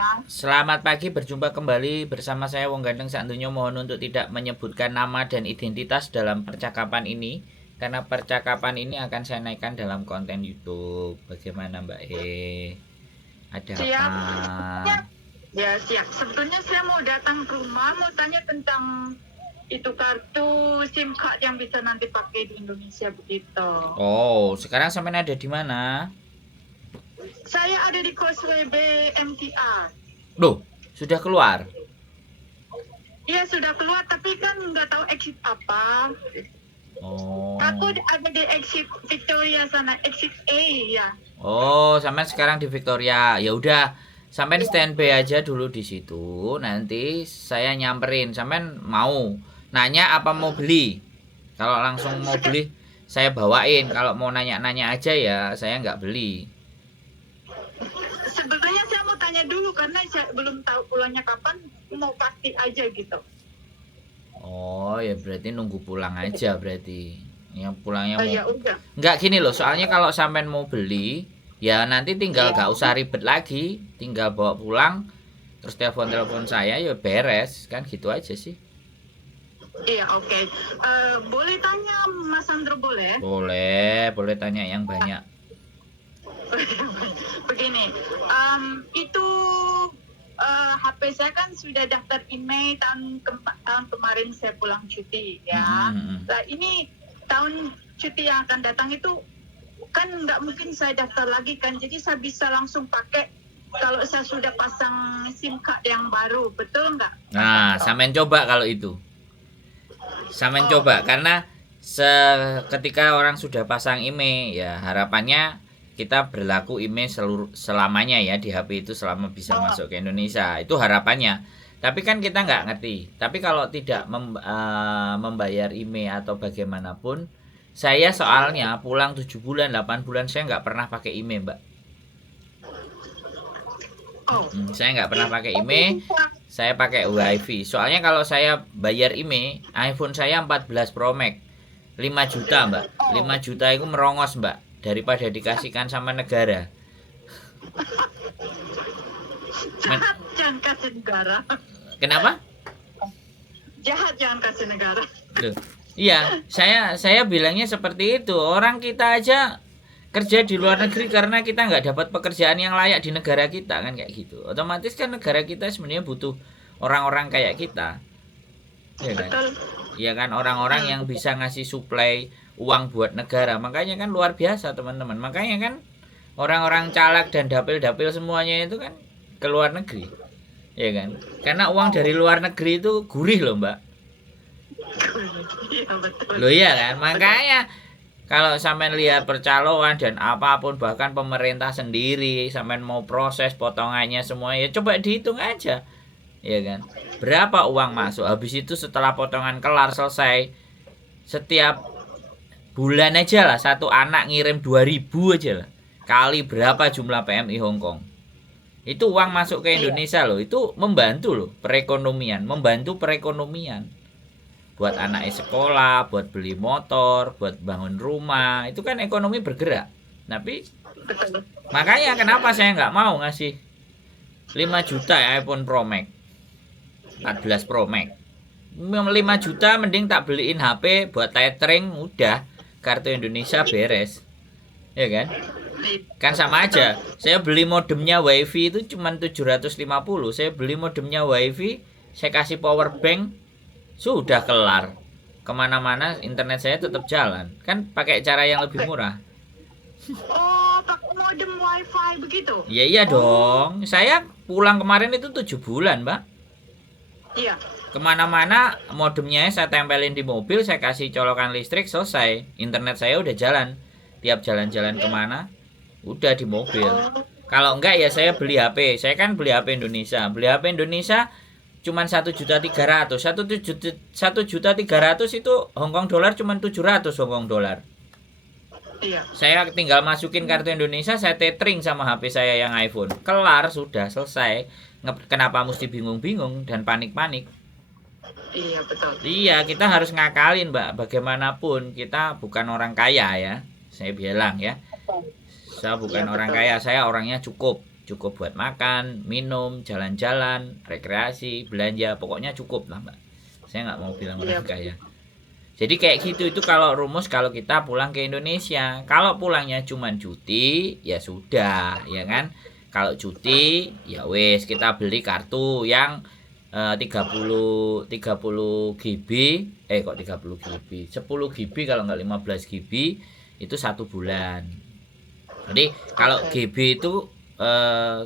semuanya. Selamat pagi, berjumpa kembali bersama saya Wong Gandeng Santunyo. Mohon untuk tidak menyebutkan nama dan identitas dalam percakapan ini, karena percakapan ini akan saya naikkan dalam konten YouTube. Bagaimana Mbak E? Ada apa? Siap. Ya siap. Sebetulnya saya mau datang ke rumah, mau tanya tentang itu kartu SIM card yang bisa nanti pakai di Indonesia begitu. Oh, sekarang sampai ada di mana? Saya ada di Causeway Bay MTR. Loh, sudah keluar? Iya sudah keluar, tapi kan nggak tahu exit apa. Oh. Aku ada di exit Victoria sana, exit A ya. Oh, sampai sekarang di Victoria. Ya udah, sampai standby aja dulu di situ. Nanti saya nyamperin. Sampai mau nanya apa mau beli. Kalau langsung mau beli, saya bawain. Kalau mau nanya-nanya aja ya, saya nggak beli. Sebetulnya saya mau tanya dulu karena saya belum tahu pulangnya kapan, mau pasti aja gitu. Oh, ya berarti nunggu pulang aja berarti. Yang pulangnya Oh mau. ya udah. Nggak gini loh, soalnya kalau sampai mau beli, ya nanti tinggal nggak usah ribet lagi, tinggal bawa pulang, terus telepon saya, ya beres, kan gitu aja sih. Iya oke. Boleh tanya Mas Sandro boleh? Boleh tanya yang banyak. Begini, itu HP saya kan sudah daftar email tahun kemarin saya pulang cuti ya. Nah ini tahun cuti yang akan datang itu kan nggak mungkin saya daftar lagi kan, jadi saya bisa langsung pakai kalau saya sudah pasang SIM card yang baru, betul nggak? Nah, sampean coba kalau itu. Sampean coba karena ketika orang sudah pasang IMEI, ya harapannya kita berlaku IMEI selamanya ya di HP itu selama bisa masuk ke Indonesia. Itu harapannya. Tapi kan kita nggak ngerti. Tapi kalau tidak membayar IMEI atau bagaimanapun, saya soalnya pulang 7 bulan, 8 bulan saya nggak pernah pakai IMEI, Mbak. Saya nggak pernah pakai IMEI, saya pakai WiFi. Soalnya kalau saya bayar IMEI, iPhone saya 14 Pro Max 5 juta, Mbak. 5 juta itu merongos, Mbak, daripada dikasihkan sama negara. Jahat jangan kasih negara. Kenapa? Jahat jangan kasih negara. Loh, iya, saya bilangnya seperti itu. Orang kita aja kerja di luar negeri karena kita nggak dapat pekerjaan yang layak di negara kita, kan kayak gitu. Otomatis kan negara kita sebenarnya butuh orang-orang kayak kita, ya kan? Ya kan, orang-orang yang bisa ngasih suplai uang buat negara. Makanya kan luar biasa teman-teman. Makanya kan orang-orang caleg dan dapil-dapil semuanya itu kan ke luar negeri, ya kan? Karena uang dari luar negeri itu gurih loh, Mbak. Iya betul. Loh iya kan, makanya kalau sampean lihat percaloan dan apapun, bahkan pemerintah sendiri sampean mau proses potongannya semua, ya coba dihitung aja, ya kan, berapa uang masuk. Habis itu setelah potongan kelar selesai, setiap bulan aja lah satu anak ngirim 2.000 aja lah, kali berapa jumlah PMI Hongkong, itu uang masuk ke Indonesia loh. Itu membantu loh perekonomian, membantu perekonomian buat anak sekolah, buat beli motor, buat bangun rumah. Itu kan ekonomi bergerak. Tapi makanya kenapa saya nggak mau ngasih 5 juta iPhone Pro Max 14 Pro Max. 5 juta mending tak beliin HP buat tethering, udah kartu Indonesia beres, ya kan? Kan sama aja. Saya beli modemnya WiFi itu cuma 750. Saya beli modemnya WiFi, saya kasih power bank, sudah kelar. Kemana-mana internet saya tetap jalan. Kan pakai cara yang lebih murah. Oh, pakai modem wifi begitu? Iya dong. Saya pulang kemarin itu 7 bulan, Mbak. Iya. Kemana-mana modemnya saya tempelin di mobil, saya kasih colokan listrik, selesai. Internet saya udah jalan. Tiap jalan-jalan kemana, udah di mobil. Kalau enggak ya saya beli HP. Saya kan beli HP Indonesia. Beli HP Indonesia cuman 1.300.000. 1.300.000 itu Hongkong dolar cuman 700 Hongkong dolar. Iya. Saya tinggal masukin kartu Indonesia, saya tethering sama HP saya yang iPhone. Kelar, sudah selesai. Kenapa mesti bingung-bingung dan panik-panik? Iya betul. Iya, kita harus ngakalin, Mbak. Bagaimanapun kita bukan orang kaya ya. Saya bilang ya. Saya bukan orang kaya, saya orangnya cukup cukup buat makan, minum, jalan-jalan, rekreasi, belanja, pokoknya cukup lah Mbak. Saya nggak mau bilang orang kaya. Jadi kayak gitu, itu kalau rumus kalau kita pulang ke Indonesia. Kalau pulangnya cuman cuti, ya sudah, ya kan. Kalau cuti, ya wes kita beli kartu yang 30 GB, kok 30 GB, 10 GB kalau nggak 15 GB itu 1 bulan. Jadi kalau GB itu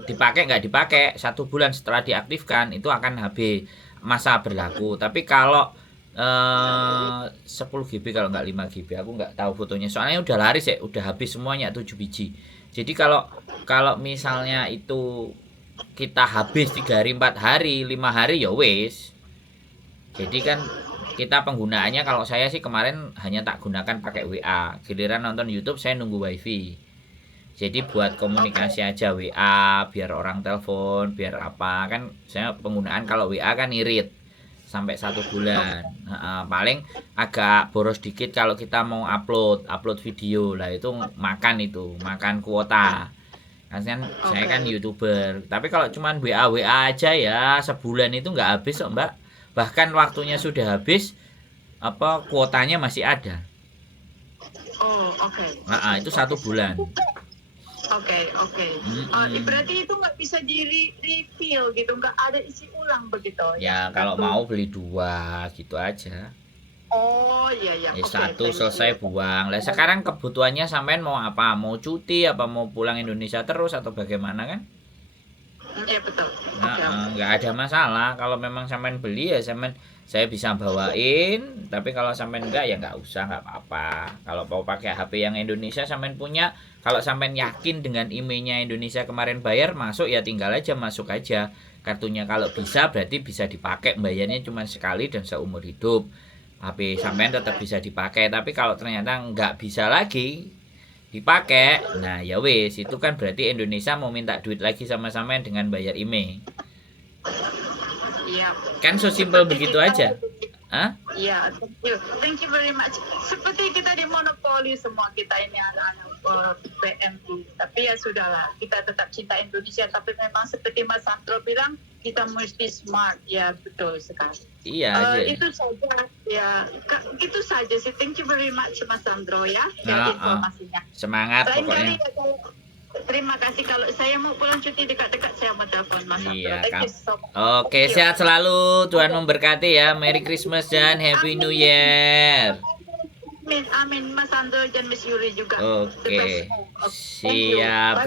dipakai nggak dipakai 1 bulan setelah diaktifkan itu akan habis masa berlaku. Tapi kalau 10 GB kalau nggak 5 GB, aku nggak tahu fotonya soalnya udah laris ya, udah habis semuanya 7 biji. Jadi kalau misalnya itu kita habis 3 hari 4 hari 5 hari ya wes. Jadi kan kita penggunaannya, kalau saya sih kemarin hanya tak gunakan pakai WA, giliran nonton YouTube saya nunggu wifi. Jadi buat komunikasi aja WA, biar orang telepon, biar apa, kan saya penggunaan kalau WA kan irit sampai 1 bulan. Paling agak boros dikit kalau kita mau upload video lah, itu makan kuota. Kan saya kan YouTuber. Tapi kalau cuman WA aja ya sebulan itu nggak habis kok Mbak. Bahkan waktunya sudah habis, kuotanya masih ada. Itu 1 bulan. Berarti itu nggak bisa di refill gitu, nggak ada isi ulang begitu ya? Kalau mau beli 2 gitu aja. Iya. Satu selesai buang. Lah sekarang kebutuhannya sampean mau apa? Mau cuti apa mau pulang Indonesia terus atau bagaimana kan? Iya betul. Nggak ada masalah. Kalau memang sampean beli ya saya bisa bawain. Tapi kalau sampean enggak ya nggak usah, nggak apa-apa. Kalau mau pakai HP yang Indonesia sampean punya, kalau sampean yakin dengan emailnya Indonesia kemarin bayar masuk, ya tinggal aja masuk aja kartunya. Kalau bisa berarti bisa dipakai, bayarnya cuma sekali dan seumur hidup. HP sampean tetap bisa dipakai. Tapi kalau ternyata nggak bisa lagi dipakai, nah ya wes, itu kan berarti Indonesia mau minta duit lagi sama sampean dengan bayar email. Iya. Kan so simple begitu aja. Iya, thank you very much. Seperti kita dimonopoli semua kita ini anak-anak PMI. Tapi ya sudahlah, kita tetap cinta Indonesia. Tapi memang seperti Mas Sandro bilang, kita mesti smart. Ya betul sekali. Iya. Itu saja ya. Itu saja sih. Thank you very much Mas Sandro ya dari informasinya. Semangat pokoknya. Terima kasih. Kalau saya mau pulang cuti dekat-dekat, saya mau telepon Mas Sandro. Thank you so much. Oke, sehat selalu. Tuhan memberkati ya. Merry Christmas dan Happy New Year. Amin. Mas Sandro dan Miss Yuri juga. Oke. Siap.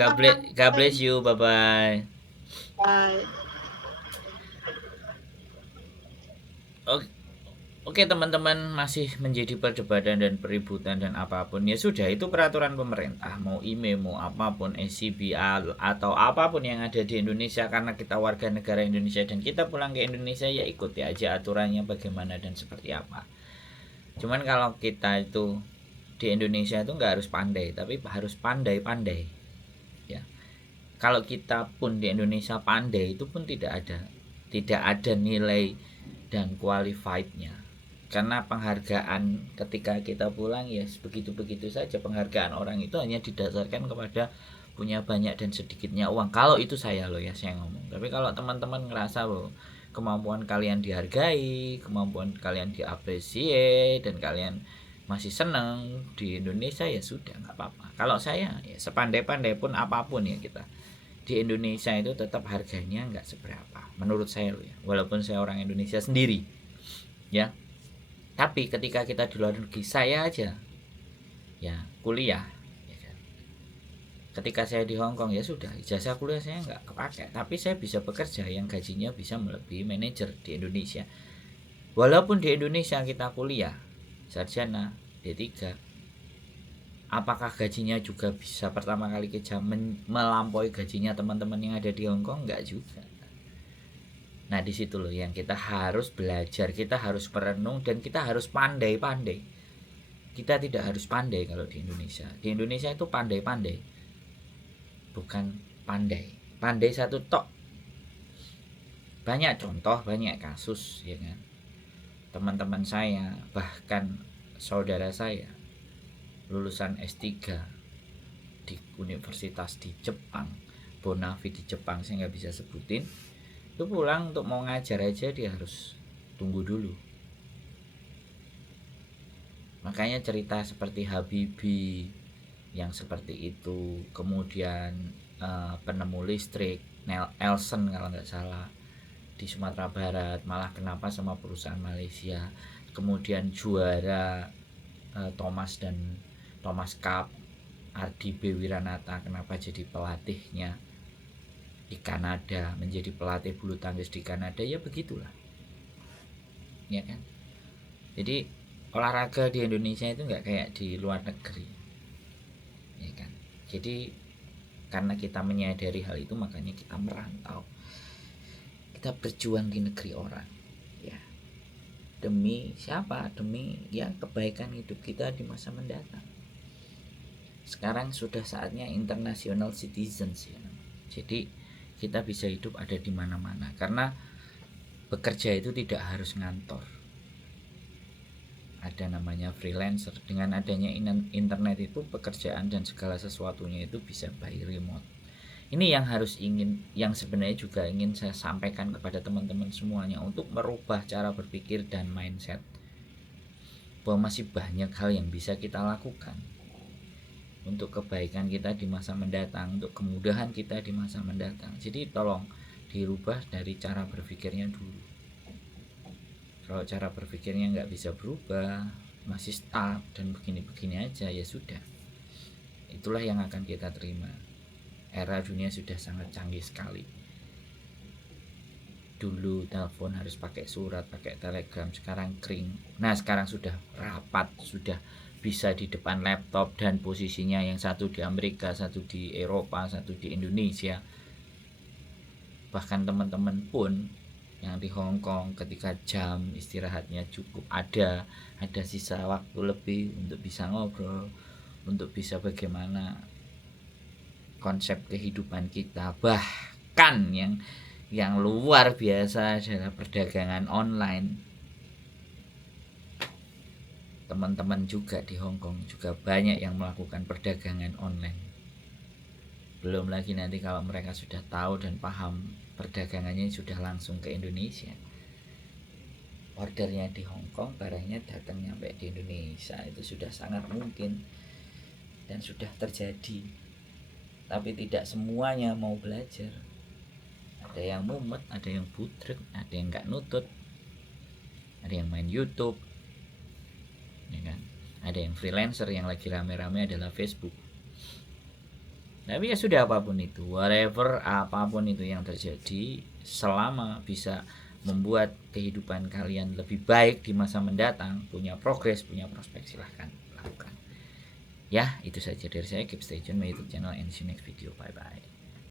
God bless you. Bye-bye. Bye. Oke teman-teman, masih menjadi perdebatan dan peributan dan apapun, ya sudah, itu peraturan pemerintah, mau IMEI, mau apapun, SCB atau apapun yang ada di Indonesia, karena kita warga negara Indonesia dan kita pulang ke Indonesia, ya ikuti aja aturannya bagaimana dan seperti apa. Cuman kalau kita itu di Indonesia itu nggak harus pandai, tapi harus pandai-pandai ya. Kalau kita pun di Indonesia pandai, itu pun tidak ada nilai dan qualified-nya. Karena penghargaan ketika kita pulang ya begitu-begitu saja. Penghargaan orang itu hanya didasarkan kepada punya banyak dan sedikitnya uang. Kalau itu saya ngomong. Tapi kalau teman-teman ngerasa bahwa kemampuan kalian dihargai, kemampuan kalian diapresiasi, dan kalian masih senang di Indonesia, ya sudah, nggak apa-apa. Kalau saya ya sepandai-pandai pun apapun ya kita di Indonesia itu tetap harganya nggak seberapa menurut saya walaupun saya orang Indonesia sendiri ya. Tapi ketika kita di luar negeri, saya aja ya kuliah ya kan. Ketika saya di Hong Kong, ya sudah, ijazah kuliah saya nggak kepakai, tapi saya bisa bekerja yang gajinya bisa melebihi manajer di Indonesia. Walaupun di Indonesia kita kuliah sarjana D3, apakah gajinya juga bisa pertama kali kerja melampaui gajinya teman-teman yang ada di Hong Kong? Enggak juga. Nah di situ yang kita harus belajar, kita harus merenung, dan kita harus pandai-pandai. Kita tidak harus pandai kalau di Indonesia. Di Indonesia itu pandai-pandai, bukan pandai satu tok. Banyak contoh, banyak kasus ya kan. Teman-teman saya, bahkan saudara saya lulusan S3 di universitas di Jepang, bonafide di Jepang, saya nggak bisa sebutin, itu pulang untuk mau ngajar aja dia harus tunggu dulu. Makanya cerita seperti Habibie yang seperti itu, kemudian penemu listrik Elson kalau nggak salah di Sumatera Barat malah kenapa sama perusahaan Malaysia, kemudian juara Thomas Cup Ardi B. Wiranata kenapa jadi pelatihnya di Kanada, menjadi pelatih bulu tangkis di Kanada, ya begitulah, ya kan. Jadi olahraga di Indonesia itu nggak kayak di luar negeri, ya kan. Jadi karena kita menyadari hal itu, makanya kita merantau, kita berjuang di negeri orang, ya, demi siapa? Demi ya kebaikan hidup kita di masa mendatang. Sekarang sudah saatnya international citizens, ya. Jadi kita bisa hidup ada di mana-mana, karena bekerja itu tidak harus ngantor. Ada namanya freelancer. Dengan adanya internet itu pekerjaan dan segala sesuatunya itu bisa by remote. Ini yang sebenarnya juga ingin saya sampaikan kepada teman-teman semuanya, untuk merubah cara berpikir dan mindset, bahwa masih banyak hal yang bisa kita lakukan untuk kebaikan kita di masa mendatang, untuk kemudahan kita di masa mendatang. Jadi tolong dirubah dari cara berpikirnya dulu. Kalau cara berpikirnya nggak bisa berubah, masih stuck dan begini-begini aja, ya sudah, itulah yang akan kita terima. Era dunia sudah sangat canggih sekali. Dulu telepon harus pakai surat, pakai telegram, sekarang kering. Nah sekarang sudah rapat, sudah bisa di depan laptop, dan posisinya yang satu di Amerika, satu di Eropa, satu di Indonesia. Bahkan teman-teman pun yang di Hong Kong, ketika jam istirahatnya cukup, ada sisa waktu lebih untuk bisa ngobrol, untuk bisa bagaimana konsep kehidupan kita. Bahkan yang luar biasa adalah perdagangan online. Teman-teman juga di Hong Kong juga banyak yang melakukan perdagangan online. Belum lagi nanti kalau mereka sudah tahu dan paham perdagangannya, sudah langsung ke Indonesia. Ordernya di Hong Kong, barangnya datang nyampe di Indonesia, itu sudah sangat mungkin dan sudah terjadi. Tapi tidak semuanya mau belajar. Ada yang mumet, ada yang budrek, ada yang nggak nutut, ada yang main YouTube, ya kan? Ada yang freelancer, yang lagi rame-rame adalah Facebook. Tapi ya sudah, apapun itu, whatever, apapun itu yang terjadi, selama bisa membuat kehidupan kalian lebih baik di masa mendatang, punya progres, punya prospek, silahkan lakukan. Ya, itu saja dari saya. Keep stay tune my YouTube channel and see you next video. Bye bye.